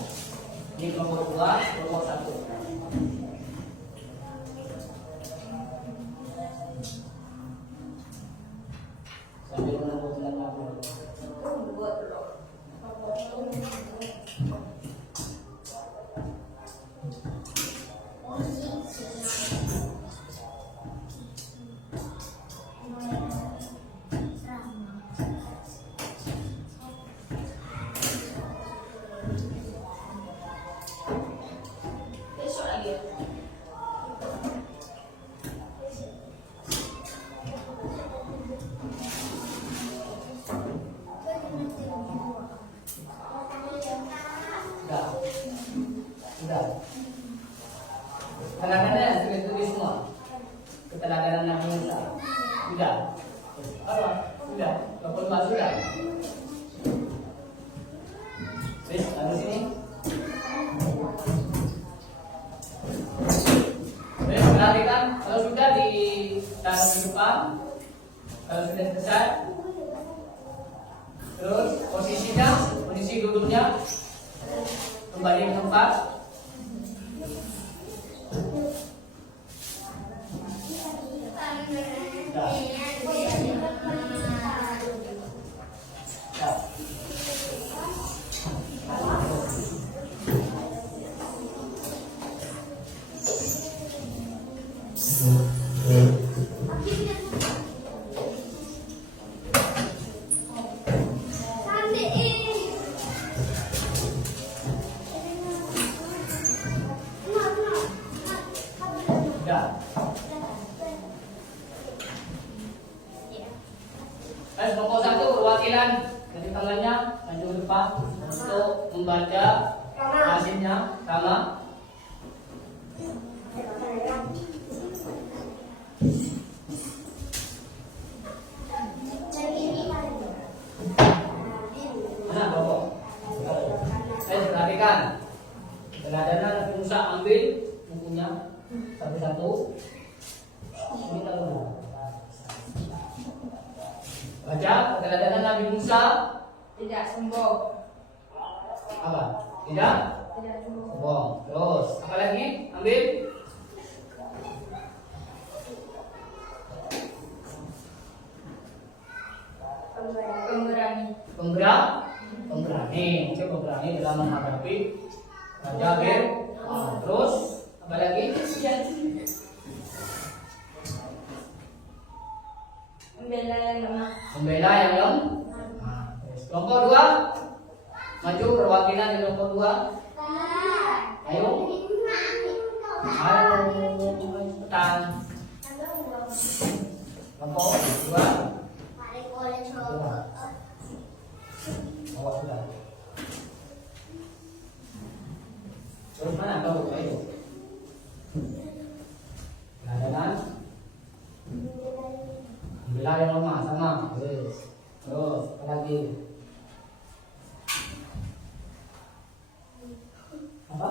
Ini kelompok 2, kelompok 1. Sambil menunggu bulan Maret. Sudah. Keteladanan sudah tulis semua. Keteladanan Nabi Musa. Sudah. Apa? Sudah. Kelompok sudah. Wes, lalu sini. Wes, perhatikan kalau sudah ditaruh di depan. Kalau sudah selesai. Terus posisi duduknya kembali ke tempat. Kelompok 1 perwakilan dari tangannya maju ke depan untuk membaca hasilnya sama. Mana kelompok? Perhatikan. Keteladanan Nabi Musa, ambil bukunya satu-satu. Ini kalau baca keteladanan Nabi Musa. Tidak sombong. Apa? Tidak? Sombong. Terus apa lagi? Ambil. Pemberani. Pemberani. Oke, pemberani dalam menghadapi raja Ger. Terus apa lagi? Membela yang lemah. Membela yang lemah. Terus kelompok 2 maju perwakilan di kelompok 2. Ayo. Ayo cepetan. Kelompok 2. Bawa sudah. Terus mana kau? Ayo. Ada kan? Membela yang lemah sama. Terus apa lagi? Apa?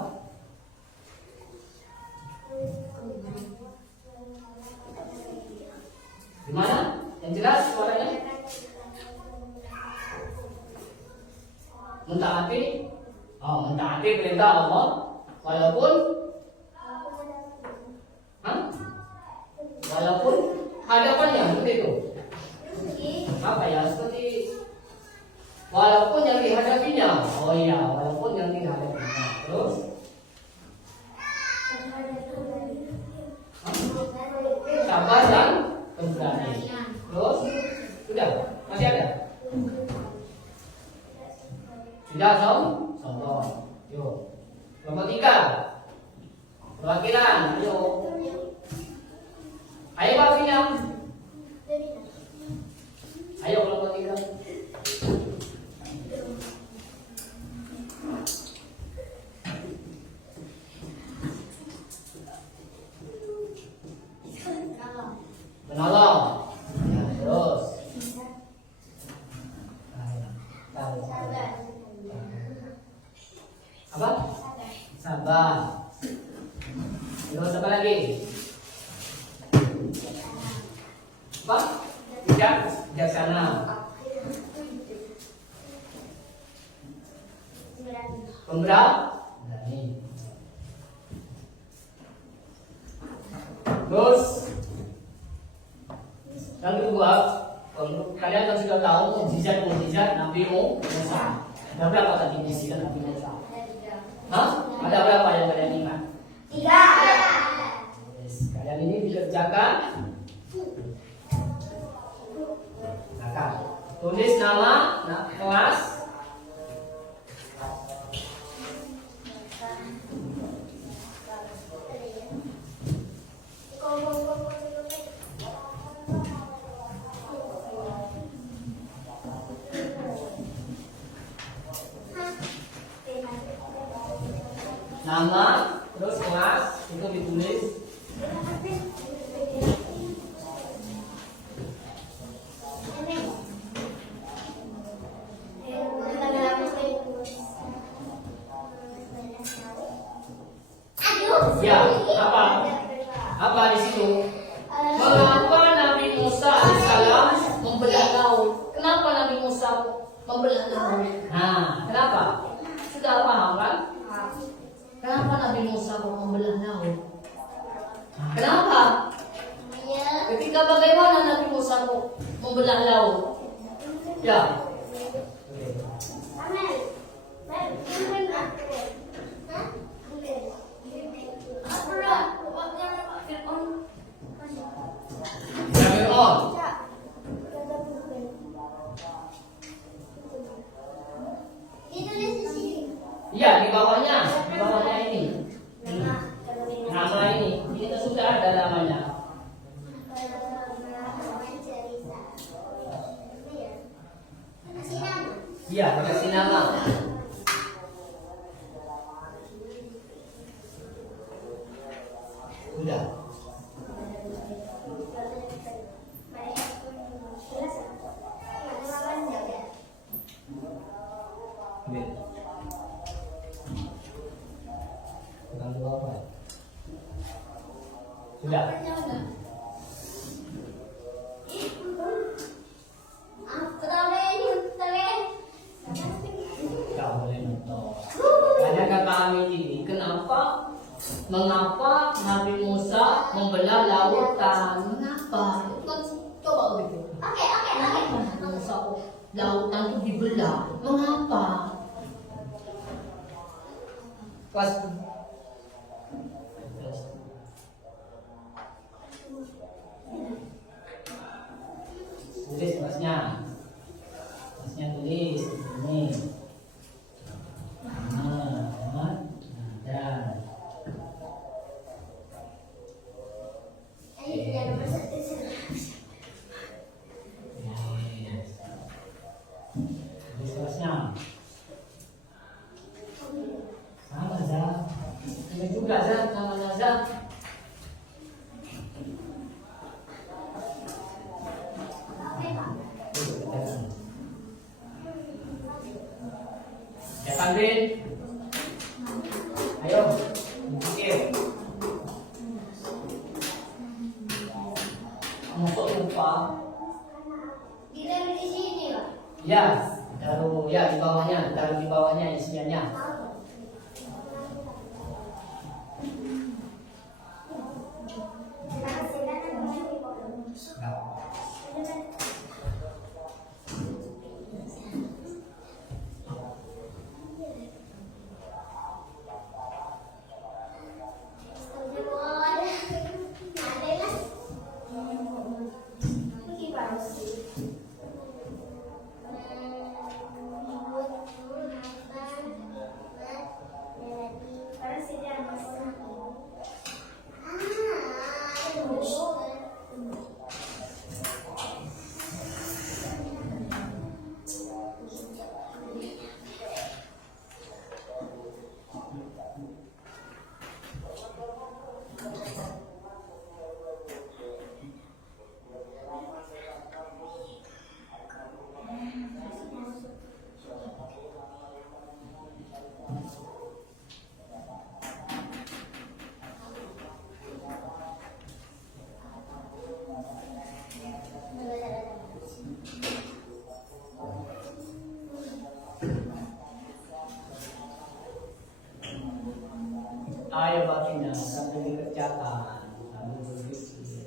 Gimana? Yang jelas suaranya? Mentaati? Oh, mentaati perintah Allah walaupun walaupun hadapannya seperti itu. Apa ya? Seperti walaupun yang dihadapinya. Oh iya, walaupun yang dihadapinya. Terus sabar dan pemberani. Terus sudah masih ada. Sudah sombong. Yuk. Kelompok 3. Perwakilan. Ayo. Ayo wakilnya. Ayo kelompok 3. Menolong. Ya, terus. Apa? Sabar. Terus apa lagi? Apa? Bijaksana. Pemberani. Terus yang kedua, kalian kan sudah tahu mukjizat Nabi Musa. Ada berapa tadi mukjizat Nabi Musa? Hah? Ada berapa yang kalian ingat? 3. Yes. Kalian ini dikerjakan. Nah, tulis nama kelas. Nama, terus kelas itu ditulis. Ya, apa di situ? Mengapa Nabi Musa alaihissalam membelah laut? Kenapa Nabi Musa membelah laut? Nah, kenapa? Sudah paham kan? Kenapa Nabi Musa mau membelah laut? Kenapa? Ketika bagaimana Nabi Musa mau membelah laut? Ya. Fir'aun. Iya, di bawahnya ini. Nama ini itu sudah ada namanya. Iya, kasih nama. Sudah. Sudah. Gak boleh nonton. Kalian gak paham kami ini, kenapa? Mengapa Nabi Musa membelah lautan? Mengapa? Itu kan coba begitu. Oke. Nabi Musa kok lautan itu dibelah? Mengapa? Pas tulis masnya tulis ini. Dan Ini yang nomor 1. tulis masnya sama Zah. Ini juga Zah, namanya Zah. Ya kan, Bin? Ayo, pikir. Masuk lupa. Ditaruh di sini, Pak. Ya, taruh ya di bawahnya isiannya. Ayo baginda sambil dikerjakan, sambil berpikir.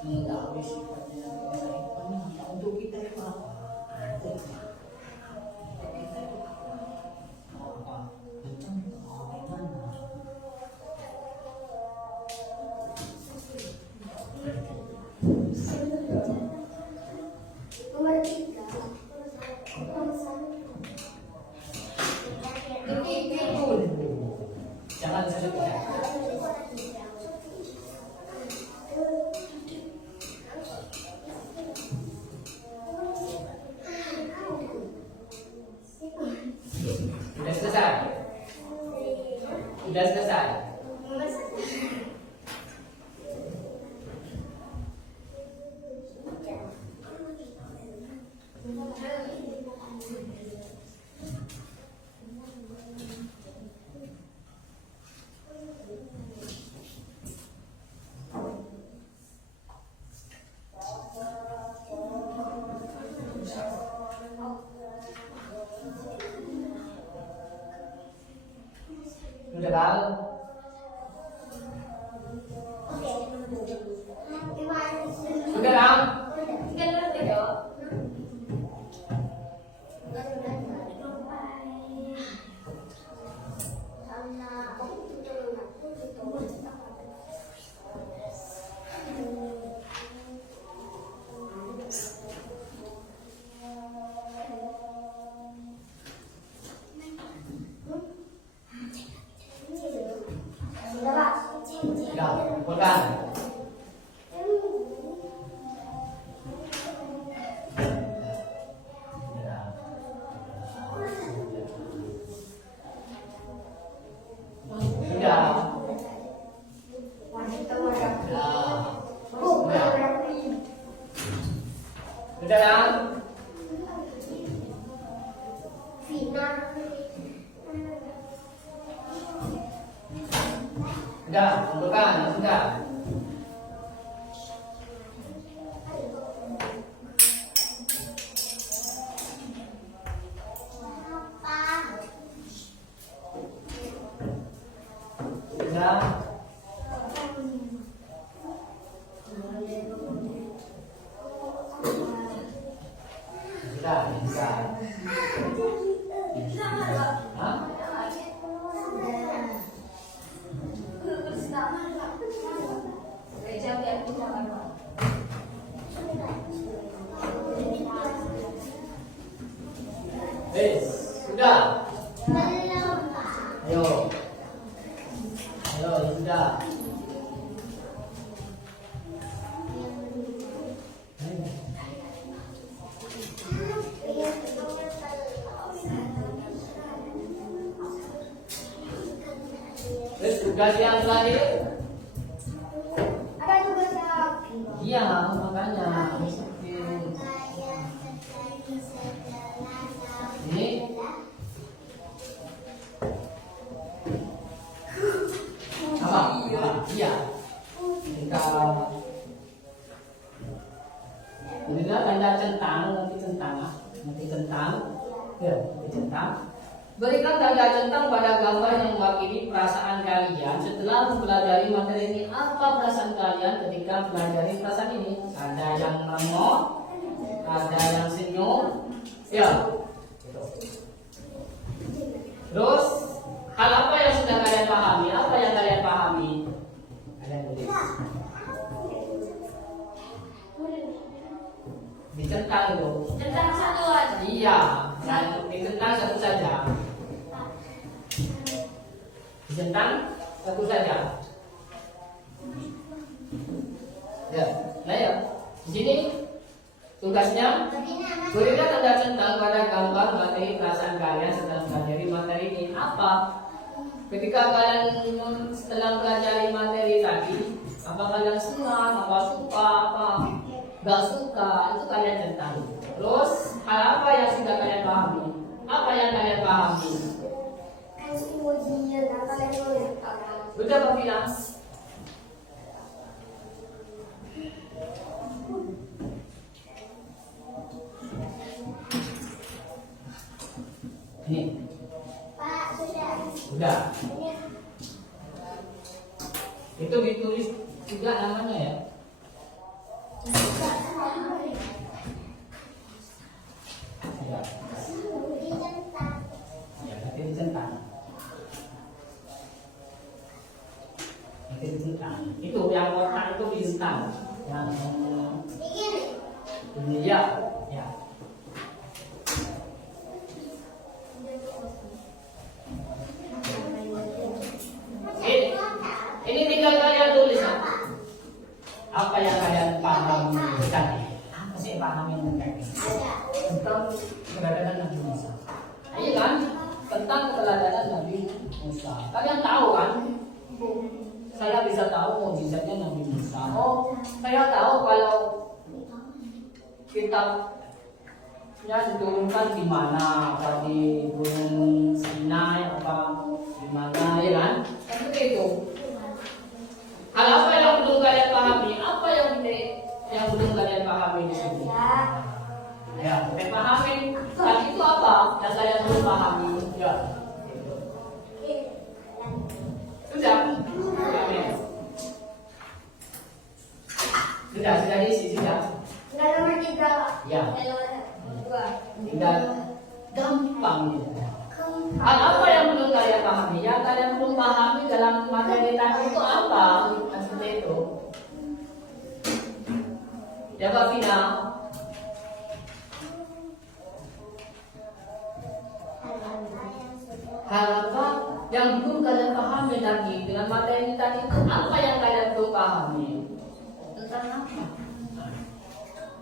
Mengetahui sifatnya untuk kita itu apa? Kita itu apa? Macam bagaimana? Nomor 3. Jangan sebutkan. Sudah selesai. Sudah selesai. Nomor 1. integral. Sudah kan? Ya, bukan. Sudah kan? Sudah, bukan, sudah. Sudah. Sudah. Hah? Sudah. Ayo. Ayo, sudah. Tugas yang terakhir. Ada tugas lagi. Iya, makanya. Ini apa? Iya. Ini tanda centang, nanti centang, ya, centang. Berikan tanda centang pada gambar yang mewakili perasaan kalian setelah mempelajari materi ini. Apa perasaan kalian ketika mempelajari perasaan ini? Ada yang menengok, ada yang senyum, ya. Terus hal apa yang sudah kalian pahami? Apa yang kalian pahami? Kalian tulis. Dicentang itu. Centang satu aja. Iya, dan dicentang satu saja. Dicentang satu saja. Ya, nah ya. Di sini tugasnya berikan tanda centang pada gambar materi perasaan kalian setelah mempelajari materi ini. Apa? Ketika kalian setelah mempelajari materi tadi, apa kalian senang, apa suka, apa gak suka, itu kalian centang. Terus hal apa yang sudah kalian pahami? Apa yang kalian pahami? Sudah Pak bilang. Ini. Pak, sudah. Sudah. Itu ditulis juga namanya ya. Ya. Ya, nanti dicentang. Nanti dicentang. Itu yang kotak itu dicentang. Yang ini ya. Ya. Ini tinggal kalian tulis apa yang kalian pahami tadi. Apa sih pahami tadi? Tentang keberadaan Nabi Musa. Iya kan? Tentang keberadaan Nabi Musa. Kalian tahu kan? Saya bisa tahu mukjizatnya Nabi Musa. Oh, saya tahu kalau kitabnya diturunkan di mana? Apa di Gunung Sinai? Apa di mana? Ya kan? Seperti itu. Hal apa yang belum kalian pahami? Apa yang belum kalian pahami di sini? Ya, kalian pahami. Hal itu apa yang kalian belum pahami? Ya. Hal apa yang belum kalian pahami? Yang kalian belum pahami dalam materi tadi itu apa? Maksudnya itu. Jawab Vina. Hal apa yang belum kalian pahami tadi dengan materi tadi itu apa yang kalian belum pahami? Tentang apa?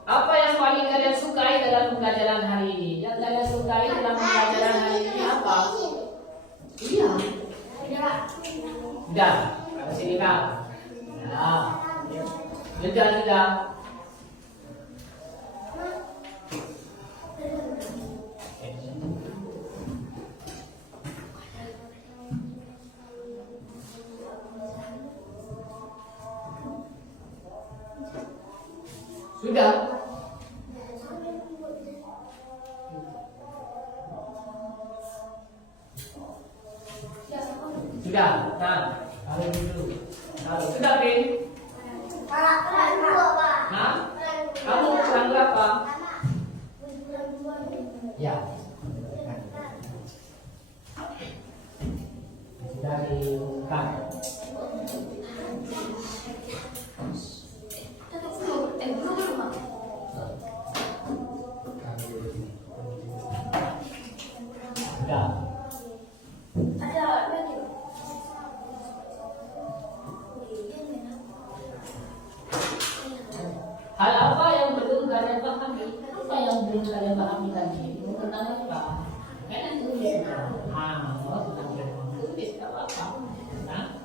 Apa yang paling kalian sukai dalam pembelajaran hari ini? Yang kalian sukai dalam pembelajaran hari ini apa? Iya. Sudah. Kalau sini Kak. Nah. Sudah. Sudah. Sudah. Nah, taruh dulu. Taruh. Sudah, Pin? Nah, kamu kurang berapa? Ya. Sudah diungkap. Hal apa yang belum kalian pahami? Apa yang belum kalian pahami tadi? Itu tentang apa? Kalian tulis. Tulis apa? Nah,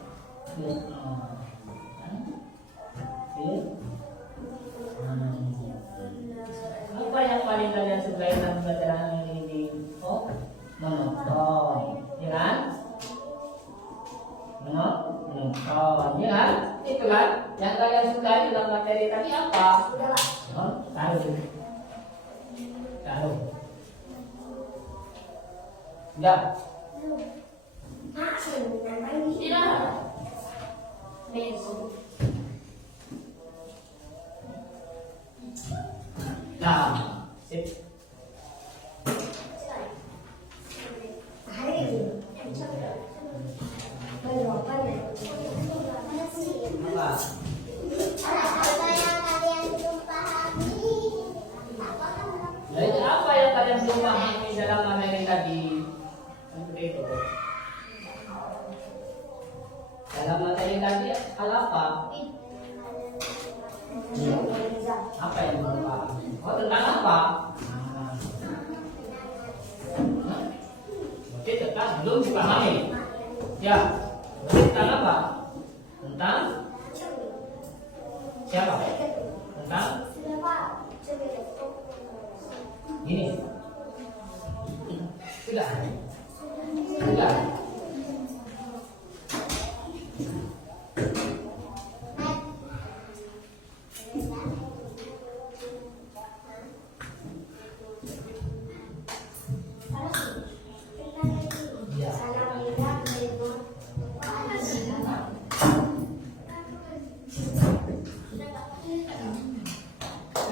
apa yang paling kalian sukai dalam pelajaran ini? Oh, menonton, ya kan? Menonton, ya kan? Itu kan? Yang kalian sukai dalam materi tadi apa? Taruh. Enggak. Tidak. Nah, sip. Apa? Jadi apa yang kalian belum pahami dalam materi tadi? Seperti itu. Dalam materi tadi hal apa? Apa yang belum paham? Oh, tentang apa? Oke, tentang belum dipahami. Ya, tentang apa? Tentang siapa? Tentang ini. Sudah.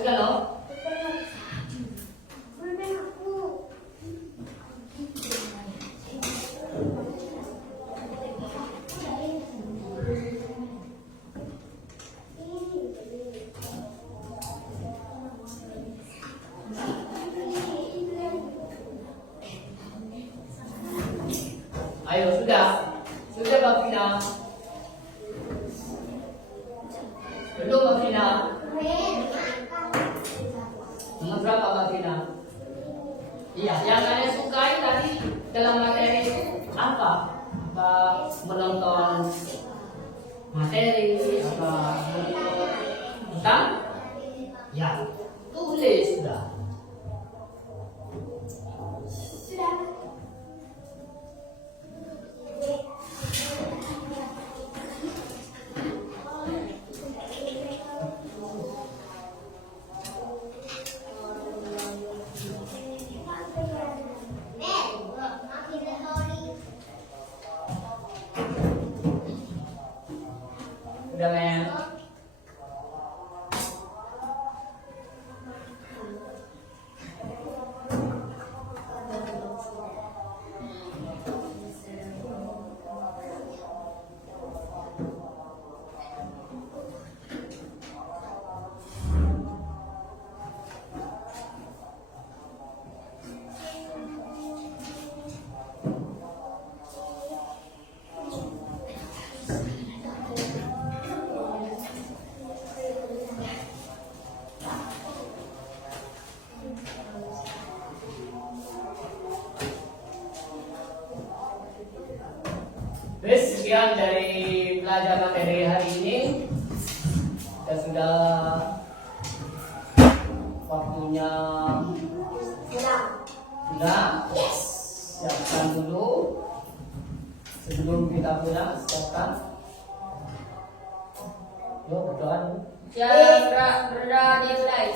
Sudah loh. Ayo, sudah Mbak Vina. Belum Mbak Vina. Nomor berapa Mbak Vina? Iya, yang kalian sukai tadi dalam materi itu apa? Apa menonton materi? Apa menonton tentang? Ya, tulis sudah. Udah, men. sekian dari belajar materi hari ini. Kita sudah waktunya pulang. Yes. Siapkan dulu. Sebelum kita pulang, siapkan. Yuk, berdoa dulu. Siap, berdoa dimulai.